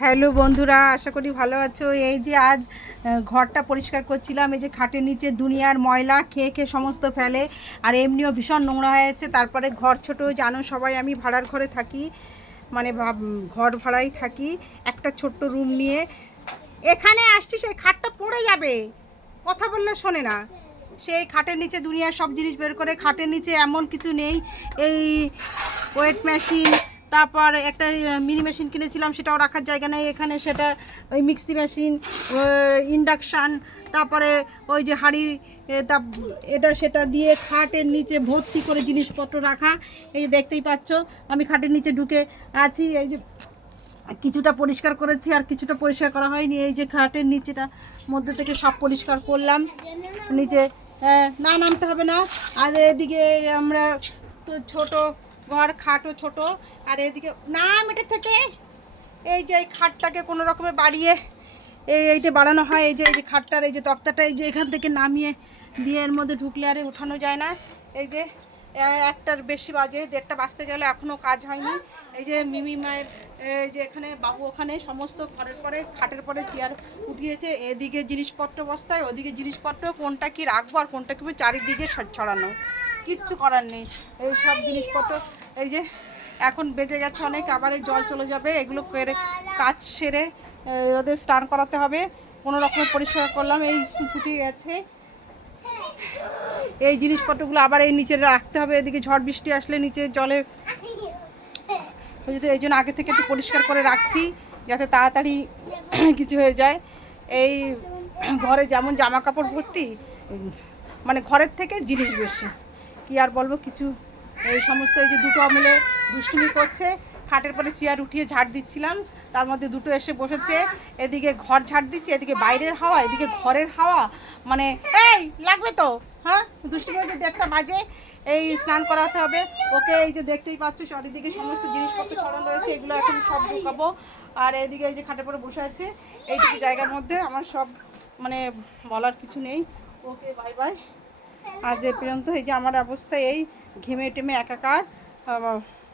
Hello বন্ধুরা, আশা করি ভালো আছো। এই যে আজ ঘরটা পরিষ্কার করছিলাম। এই যে খাটের নিচে দুনিয়ার ময়লা খেয়ে খেয়ে সমস্ত ফেলে, আর এমনিও ভীষণ নোংরা হয়েছে। তারপরে ঘর ছোট, জানো সবাই, আমি ভাড়ার ঘরে থাকি, মানে ঘর ভাড়াই থাকি, একটা ছোট্ট রুম নিয়ে। এখানে আসছি, সেই খাটটা পড়ে যাবে, কথা বললে শোনে না। সেই খাটের নিচে দুনিয়ার সব জিনিস বের করে, খাটের নিচে এমন কিছু নেই। এই ওয়েট মেশিন, তারপর একটা মিনি মেশিন কিনেছিলাম, সেটাও রাখার জায়গা নেই এখানে। সেটা ওই মিক্সি মেশিন, ইন্ডাকশান, তারপরে ওই যে হাঁড়ি, তা এটা সেটা দিয়ে খাটের নিচে ভর্তি করে জিনিসপত্র রাখা। এই যে দেখতেই পাচ্ছ, আমি খাটের নিচে ঢুকে আছি। এই যে কিছুটা পরিষ্কার করেছি, আর কিছুটা পরিষ্কার করা হয়নি। এই যে খাটের নিচেটা মধ্যে থেকে সব পরিষ্কার করলাম। নিচে না নামতে হবে না। আর এদিকে আমরা তো ছোট ঘর, খাটও ছোট। আর এদিকে নাম এটা থেকে এই যে এই খাটটাকে কোনো রকমে বাড়িয়ে এইটা বাড়ানো হয়। এই যে খাটটার এই যে তক্তাটা, এই যে এখান থেকে নামিয়ে দিয়ে এর মধ্যে ঢুকলে আরে উঠানো যায় না। এই যে একটার বেশি বাজে, 1:30টা বাজতে গেলে এখনও কাজ হয়নি। এই যে মিমি মায়ের এই যে এখানে বাবু ওখানে সমস্ত ঘরের পরে খাটের পরে চেয়ার উঠিয়েছে। এদিকে জিনিসপত্র বস্তায়, ওদিকে জিনিসপত্র, কোনটা কি রাখবো আর কোনটা কি চারিদিকে ছড়ানো, কিচ্ছু করার নেই। এই সব জিনিসপত্র এই যে এখন বেজে গেছে অনেক, আবার এই জল চলে যাবে। এগুলো করে কাজ সেরে ওদের স্নান করাতে হবে। কোনো রকম পরিষ্কার করলাম, এই স্কুল ছুটি গেছে। এই জিনিসপত্রগুলো আবার এই নিচে রাখতে হবে। এদিকে ঝড় বৃষ্টি আসলে নিচে জলে এই জন্য আগে থেকে একটু পরিষ্কার করে রাখছি, যাতে তাড়াতাড়ি কিছু হয়ে যায়। এই ঘরে যেমন জামা কাপড় ভর্তি, মানে ঘরের থেকে জিনিস বেশি, কি আর বলবো কিছু। এই সমস্ত এই যে দুটো মিলে দুষ্টুমি করছে। খাটের পরে চেয়ার উঠিয়ে ঝাড় দিচ্ছিলাম, তার মধ্যে দুটো এসে বসেছে। এদিকে ঘর ঝাড় দিচ্ছে, এদিকে বাইরের হাওয়া, এদিকে ঘরের হাওয়া, মানে এই লাগবে তো। হ্যাঁ, দুষ্টুমি হচ্ছে, 1:30টা বাজে, এই স্নান করাতে হবে ওকে। এই যে দেখতেই পাচ্ছ চারিদিকে সমস্ত জিনিসপত্র ছড়ানো রয়েছে, এগুলো এখন সব ঢুকাবো। আর এদিকে এই যে খাটের পরে বসে আছে, এইটুকু জায়গার মধ্যে আমার সব, মানে বলার কিছু নেই। Okay bye bye. আজ এ পর্যন্ত। এই যে আমার অবস্থা, এই ঘেমে টেমে একাকার।